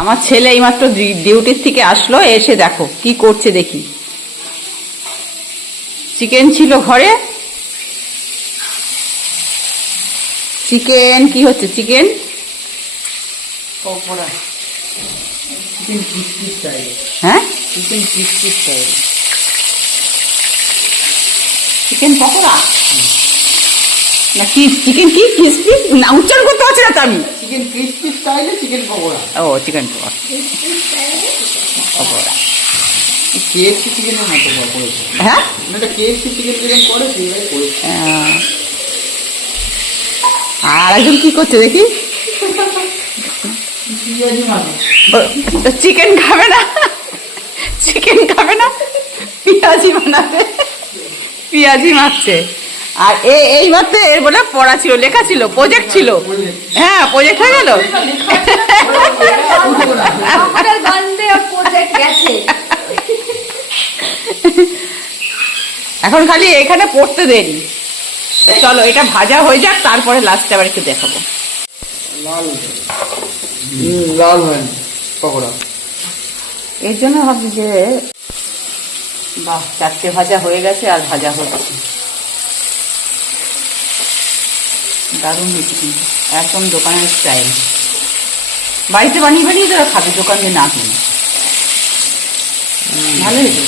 আমার ছেলে এইমাত্র ডিউটির থেকে আসলো, এসে দেখো কি করছে দেখি। চিকেন ছিল ঘরে, চিকেন কি হচ্ছে, chicken pakora, chicken crispy style. হ্যাঁ, chicken crispy style, chicken pakora না কি, চিকেন কি ক্রিস্পি না, উচ্চারণ করতে পারছি না তো আমি। চিকেন ক্রিস্পি স্টাইলে চিকেন পকোড়া। ও চিকেন পকোড়া, পকোড়া কেএফসি চিকেনের মতো করেছে। হ্যাঁ, এটা কেএফসি চিকেন যেরকম করে সেইভাবে করেছে। আর একজন কি করছে দেখি। পিঁয়াজি মাছ, চিকেন খাবে না, চিকেন খাবে না, পেঁয়াজি বানাবে, পেঁয়াজি মারছে। আর এই মাত্র এর বলে পড়া ছিল, লেখা ছিল, প্রজেক্ট ছিল। হ্যাঁ, প্রজেক্ট হয়ে গেল। এখন খালি এখানে পড়তে দেরি। চলো এটা ভাজা হয়ে যাক, তারপরে লাস্টে আবার একটু দেখাবো। লাল লাল হয় পকোড়া। এর জন্য ভাবছি যে বাহ, 4টে ভাজা হয়ে গেছে আর ভাজা হচ্ছে, দারুণ হয়েছে কিন্তু, একদম দোকানের স্টাইল। বাড়িতে বানিয়ে বানিয়ে তারা খাবে, দোকান দিয়ে না কিনে। ভালো হয়েছে।